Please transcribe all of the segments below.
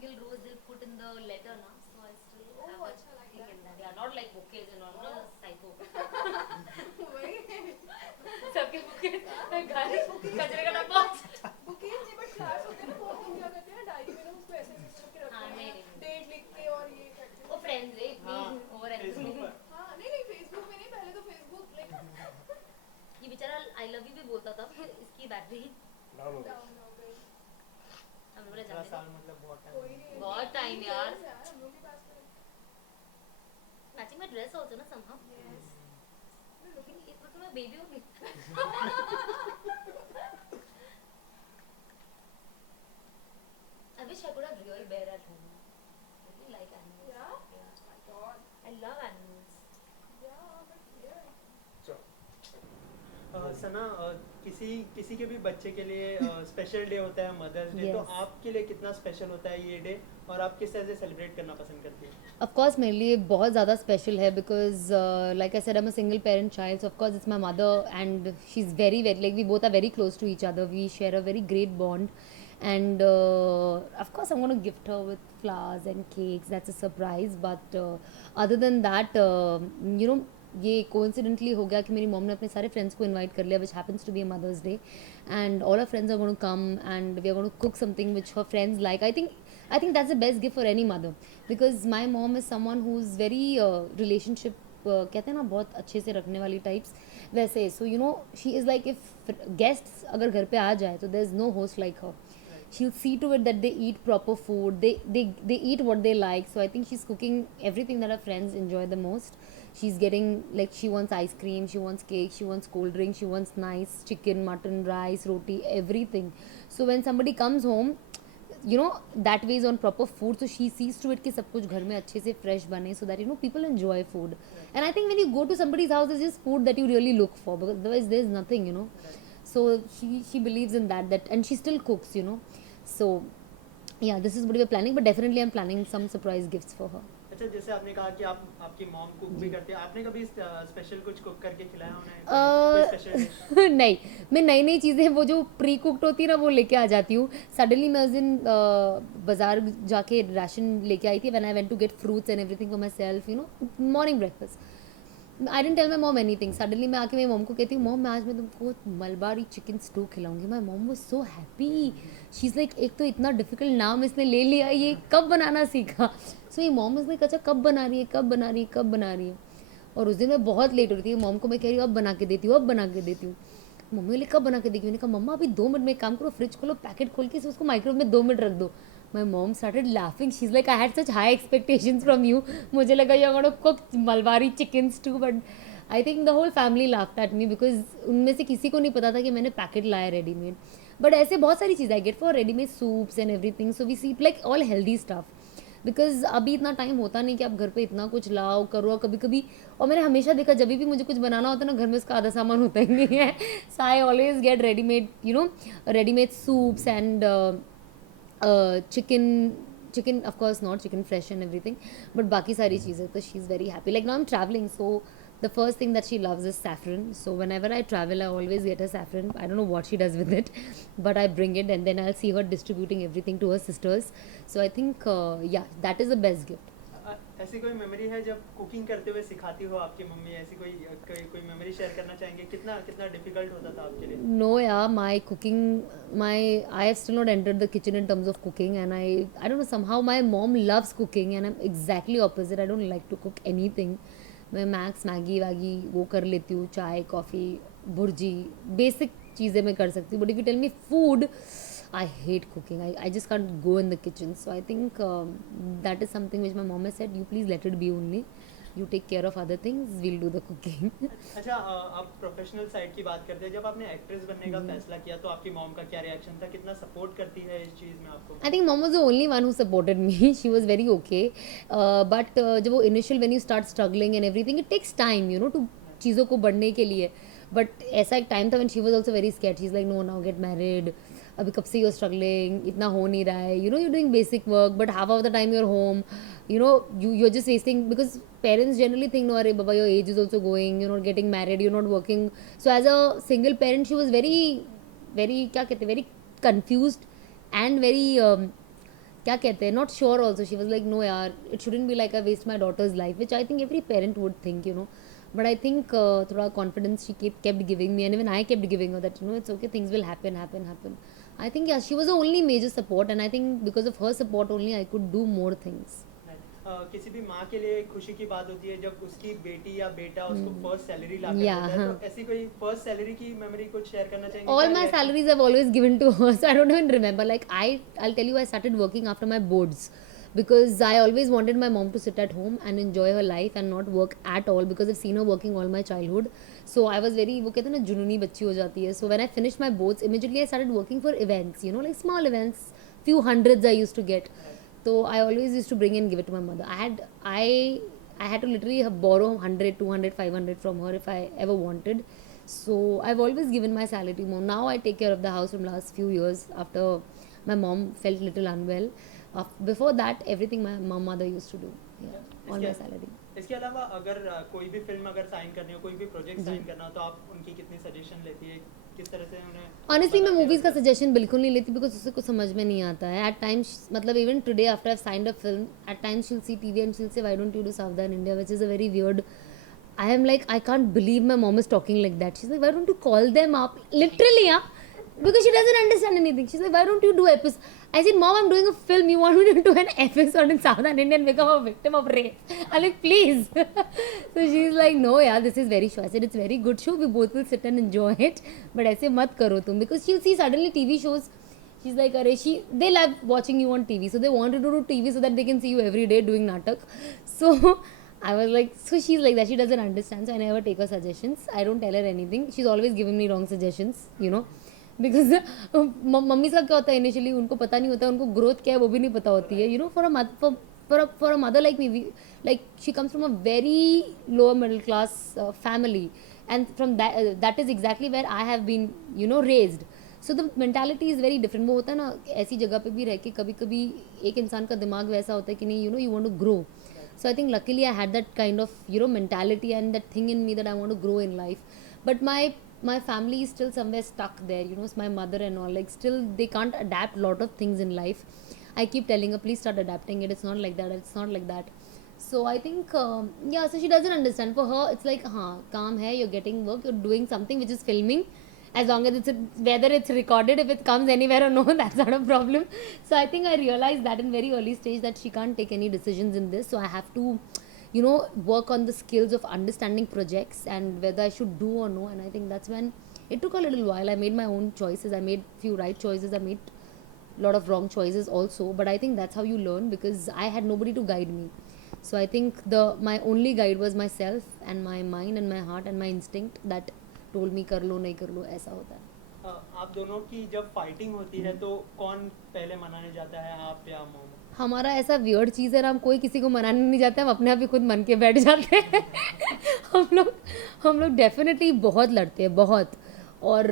single rose they'll put in the letter now, so I still Oh, have a अच्छा like thing that. in that. Yeah, not like bouquets and all, not a psycho. वही सबके bouquets घर नहीं bookies कचरे का नहीं डब्बा. Bookies नहीं बट फ्लावर्स होते हैं ना वो हम क्या करते हैं डायरी में ना उसको ऐसे ऐसे करके रखते हाँ, हैं नहीं, नहीं. डेट लिख के और ये करके वो friends है, हाँ, इतनी over फेसबुक enthusiasm. पर. हाँ नहीं नहीं फेसबुक में नहीं पहले तो फेसबुक लाइक ये बेचारा I love you भी बोलता था, फिर इसकी बैटरी डाउन हो गया. डाउन हो गई हम बोले 15 जाने दो. साल मतलब बहुत टाइम. कोई नहीं बहुत time यार. हम लोग के पास में Matching my dress also ना somehow. यस लेकिन इस वक्त मैं बेबी हूँ नहीं. I wish I could have real bear at home. I really like animals. Yeah? Yeah. My God I love animals. या बट हियर सना, किसी किसी के भी बच्चे के लिए स्पेशल डे होता है मदर्स डे, तो Yes. आपके लिए कितना स्पेशल होता है ये डे और आप किस तरह से सेलिब्रेट करना पसंद करती हैं? Of course मेरे लिए बहुत ज़्यादा स्पेशल है because like I said I'm a single parent child, so of course it's my mother and she's very very like we both are very close to each other, we share a very great bond and of course I'm going to gift her with flowers and cakes, that's a surprise, but other than that you know ये coincidentally हो गया कि मेरी mom ने अपने सारे friends को invite कर लिया which happens to be a mother's day and all our friends are going to come and we are going to cook something which her friends like. I think that's the best gift for any mother because my mom is someone who's very relationship कहते हैं ना बहुत अच्छे से रखने वाली types वैसे. So you know she is like if guests अगर घर पे आ जाए तो there is no host like her. She'll see to it that they eat proper food, they eat what they like, so I think she's cooking everything that her friends enjoy the most. She's getting like she wants ice cream, she wants cake, she wants cold drink, she wants nice chicken, mutton, rice, roti, everything. So when somebody comes home, you know that way is on proper food, so she sees to it कि सब कुछ घर में अच्छे से fresh बने so that you know people enjoy food. And I think when you go to somebody's house it's just food that you really look for because otherwise there's nothing, you know. So she believes in that and she still cooks, you know. So yeah, this is what we are planning, but definitely I'm planning some surprise gifts for her. अच्छा, जैसे आपने कहा कि आप आपकी mom cook भी करती है, आपने कभी स्पेशल कुछ कुक करके खिलाया उन्हें? कोई स्पेशल डिश? नहीं, मैं नई नई चीज़ें वो जो प्री कुक्ड होती है ना वो लेके आ जाती हूँ. सडनली मैं उस दिन बाजार जाके राशन लेके आई थी when I went to get fruits and everything for myself, you know, morning breakfast. I didn't tell my mom anything. Suddenly मैं आके मेरी मॉम को कहती हूँ मॉम मैं आज मैं तुमको मलबारी चिकन स्टू खिलाऊंगी. My mom was so happy. She is like एक तो इतना डिफिकल्ट नाम इसने ले लिया, ये कब बनाना सीखा. सो ये मॉम इज़ लाइक अच्छा कब बना रही है कब बना रही है कब बना रही है. और उस दिन मैं बहुत लेट हो रही थी. मॉम को मैं कह रही हूँ अब बना के देती हूँ अब बना के देती हूँ. मम्मी बोली कब बना के देगी. मैंने कहा मम्मा अभी 2 मिनट में एक काम करो फ्रिज खोलो पैकेट खोल के उसको माइक्रोवेव में 2 मिनट रख दो. My mom started laughing. She's like, I had such high expectations from you. मुझे लगा you're going to cook Malwari chicken stew, but I think the whole family laughed at me because उनमें से किसी को नहीं पता था कि मैंने पैकेट लाया रेडीमेड. बट ऐसे बहुत सारी चीज़ें I get for readymade soups and everything. So we see like all healthy stuff because अभी इतना टाइम होता नहीं कि आप घर पे इतना कुछ लाओ करो. कभी कभी और मैंने हमेशा देखा जब भी मुझे कुछ बनाना होता है ना घर में उसका आधा सामान होता ही नहीं है. So I always get readymade, you know, readymade soups and chicken of course not chicken fresh and everything, but बाकी सारी चीज़ें. तो she is very happy. Like now I'm traveling, so the first thing that she loves is saffron. So whenever I travel I always get her saffron. I don't know what she does with it but I bring it and then I'll see her distributing everything to her sisters. So I think yeah, that is the best gift. ऐसी कोई memory है जब cooking करते हुए सिखाती हो आपकी mummy? ऐसी कोई मेमोरी शेयर करना चाहेंगे? कितना कितना डिफिकल्ट होता था आपके लिए? No, yeah, my cooking, I have still not entered the kitchen in terms of cooking, and I don't know, somehow my mom loves cooking and I'm exactly opposite. I don't like to cook anything. मैं max Maggi वैगी वो कर लेती हूँ, चाय coffee bhurji basic चीज़ें मैं कर सकती हूँ. But if you tell me food I hate cooking. I just can't go in the kitchen. So I think that is something which my mom has said, you please let it be only. You take care of other things, we'll do the cooking. अच्छा, आप professional side की बात करते हैं. जब आपने actress बनने का फैसला किया तो आपकी मॉम का क्या रिएक्शन था? कितना सपोर्ट करती है इस चीज़ में आपको? I think mom was the only one who supported me. She was very okay. But जब वो initial when you start struggling and everything, it takes time, you know, to चीज़ों को बढ़ने के लिए. But ऐसा एक टाइम था when she was also very scared. She's like, no, now get married. अभी कब से you're struggling, इतना हो नहीं रहा है. You know, you're doing basic work, but half of the time you're home. You know, you're just wasting because parents generally think, no, अरे बाबा, your age is also going. You're not getting married. You're not working. So as a single parent, she was very, very क्या कहते हैं, very confused and very क्या कहते हैं, not sure also. She was like no यार, it shouldn't be like I waste my daughter's life, which I think every parent would think, you know. But I think थोड़ा confidence she kept giving me, and even I kept giving her that, you know, it's okay, things will happen. I think, yeah, she was the only major support, and I think because of her support only I could do more things. किसी भी माँ के लिए एक खुशी की बात होती है जब उसकी बेटी या बेटा उसको फर्स्ट सैलरी ला कर Yeah, देता है, हाँ. तो ऐसी कोई फर्स्ट सैलरी की मेमोरी कुछ शेयर करना चाहेंगे? All क्या my reaction? salaries I've always given to her, so I don't even remember. Like I'll tell you, I started working after my boards because I always wanted my mom to sit at home and enjoy her life and not work at all, because I've seen her working all my childhood. So I was very, वो कहते हैं ना जुनूनी बच्ची हो जाती है. So when I finished my boards, immediately I started working for events, you know, like small events, few hundreds I used to get. So I always used to bring and give it to my mother. I had to literally borrow 100, 200, 500 from her if I ever wanted. So I've always given my salary to mom. Now I take care of the house from last few years after my mom felt little unwell. Before that, everything my mother used to do. Yeah, all my salary. इसके अलावा अगर कोई भी film अगर sign करनी हो, कोई भी प्रोजेक्ट साइन करना हो, तो आप उनकी कितनी सजेशन लेती है, किस तरह से उन्हें? Honestly, मैं बताते मूवीज़ का हो? सजेशन बिल्कुल नहीं लेती, बिकॉज उससे कुछ समझ में नहीं आता है. एट टाइम्स, मतलब even today after I signed a film, at times she'll see TV and she'll say why don't you do Savdhaan India, which is a very weird. I am like, I can't believe my mom is talking like that. She's like, why don't you call them up? Literally, yeah. Because she doesn't understand anything. She's like, why don't you do episode? I said, Mom, I'm doing a film. You want me to do an episode in Southern India and become a victim of rape? I'm like, please. So she's like, no, yeah, this is very show. I said, it's very good show. We both will sit and enjoy it. But ऐसे मत करो तुम, because she'll see suddenly TV shows. She's like, they love watching you on TV. So they want you to do TV so that they can see you every day doing natak. So I was like, so she's like that. She doesn't understand. So I never take her suggestions. I don't tell her anything. She's always giving me wrong suggestions, you know. Because mummy का क्या होता है, initially उनको पता नहीं होता, उनको growth क्या है वो भी नहीं पता होती है, you know. For a mother like me, like she comes from a very lower middle class family, and from that is exactly where I have been, you know, raised. So the mentality is very different. वो होता है ना, ऐसी जगह पे भी रह के कभी कभी एक इंसान का दिमाग वैसा होता है कि नहीं, you know, you want to grow. So I think luckily I had that kind of, you know, mentality and that thing in me that I want to grow in life. But my family is still somewhere stuck there, you know. It's my mother and all, like still they can't adapt lot of things in life. I keep telling her, please start adapting it. It's not like that. It's not like that. So I think yeah. So she doesn't understand. For her, it's like, calm hai. You're getting work. You're doing something which is filming. As long as whether it's recorded, if it comes anywhere or no, that's not a problem. So I think I realized that in very early stage that she can't take any decisions in this. So I have to, you know, work on the skills of understanding projects and whether I should do or no. And I think that's when it took a little while. I made my own choices. I made few right choices. I made a lot of wrong choices also. But I think that's how you learn, because I had nobody to guide me. So I think my only guide was myself and my mind and my heart and my instinct that told me कर लो नहीं कर लो, ऐसा होता है. आप दोनों की जब फाइटिंग होती है तो कौन पहले मनाने जाता है, आप या मॉम? हमारा ऐसा वियर्ड चीज़ है ना, हम कोई किसी को मनाने नहीं जाते, हम अपने आप ही खुद मन के बैठ जाते हैं. हम लोग डेफिनेटली बहुत लड़ते हैं, बहुत. और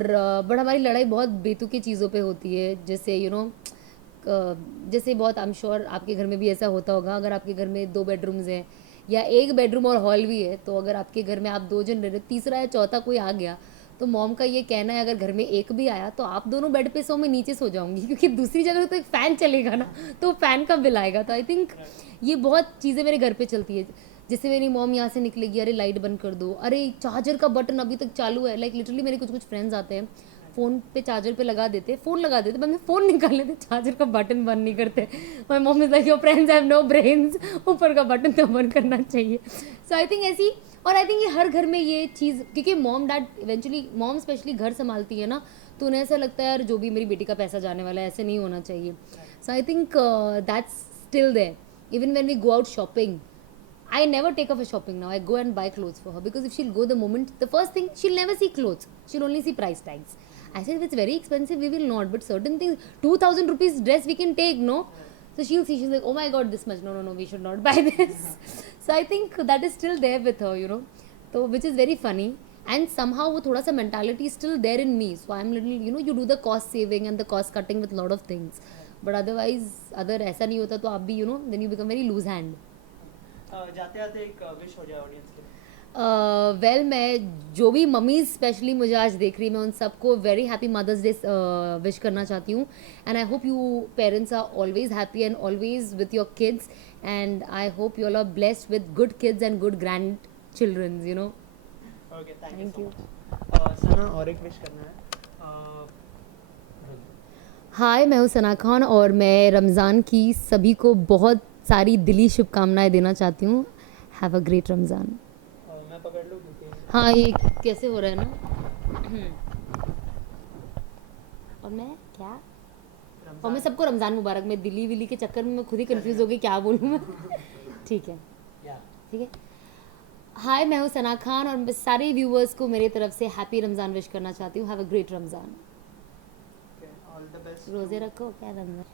बट हमारी लड़ाई बहुत बेतुकी चीज़ों पे होती है, जैसे यू नो, जैसे बहुत, आई एम श्योर आपके घर में भी ऐसा होता होगा. अगर आपके घर में 2 बेडरूम्स हैं या 1 बेडरूम और हॉल भी है, तो अगर आपके घर में आप 2 जन रह रहे, तीसरा या चौथा कोई आ गया, तो मॉम का ये कहना है, अगर घर में एक भी आया तो आप दोनों बेड पे सो, मैं नीचे सो जाऊंगी, क्योंकि दूसरी जगह तो एक फ़ैन चलेगा ना, तो फ़ैन का बिल आएगा. तो आई थिंक ये बहुत चीज़ें मेरे घर पे चलती है. जैसे मेरी मॉम यहाँ से निकलेगी, अरे लाइट बंद कर दो, अरे चार्जर का बटन अभी तक चालू है. लाइक लिटरली मेरे कुछ फ्रेंड्स आते हैं, फ़ोन पे चार्जर पे लगा देते, फ़ोन लगा देते, बाद में फ़ोन निकाल लेते, चार्जर का बटन बंद नहीं करते. My mom is like, your friends have no brains, ऊपर का बटन तो बंद करना चाहिए. सो आई थिंक ऐसी, और आई थिंक ये हर घर में ये चीज़, क्योंकि mom dad eventually, mom specially घर संभालती है ना, तो उन्हें ऐसा लगता है यार जो भी मेरी बेटी का पैसा जाने वाला है, ऐसे नहीं होना चाहिए. So I think that's still there. Even when we go out shopping, I never take her for shopping now. I go and buy clothes for her, because if she'll go the moment, the first thing, she'll never see clothes. She'll only see price tags. I said, if it's very expensive, we will not. But certain things, 2,000 rupees dress we can take, no? So she'll see, she's like, oh my god, this much. No, we should not buy this. So I think that is still there with her, you know. So, which is very funny. And somehow वो थोड़ा सा mentality is still there in me. So I'm little, you know, you do the cost saving and the cost cutting with lot of things. But otherwise, अगर ऐसा नहीं होता तो आप भी, you know, then you become very loose hand. जाते जाते एक विश हो जाए ऑडियंस के लिए. वेल मैं जो भी मम्मीज स्पेशली मुझे आज देख रही मैं उन सबको very happy mother's day wish करना चाहती हूँ and I hope you parents are always happy and always with your kids and I hope you all are blessed with good kids and good grand childrens you know okay thank Thank you you. Sana और एक wish करना है हाय मैं हूँ सना खान और मैं रमज़ान की सभी को बहुत सारी दिली शुभकामनाएं देना चाहती हूँ हैव अ ग्रेट रमज़ान मैं पकड़ लूँ क्योंकि हाँ ये कैसे हो रहा है ना और मैं क्या और मैं सबको रमज़ान मुबारक मैं दिल्ली विली के चक्कर में मैं खुद ही कंफ्यूज हो गई क्या बोलूँ मैं ठीक है ठीक है हाय मैं हूँ सना खान और मैं सारे व्यूअर्स को मेरी तरफ से हैप्पी रमज़ान विश करना चाहती हूँ have a great Ramzan all the best रोज़े रखो क्या रमज़ान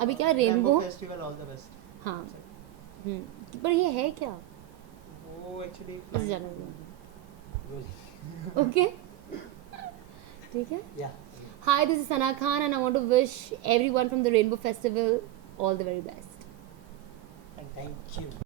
अभी क्या rainbow festival all the best हाँ पर ये है क्या वो एक्चुअली इस जगह में ओके ठीक है hi this is Sana Khan and I want to wish everyone from the rainbow festival all the very best Thank you.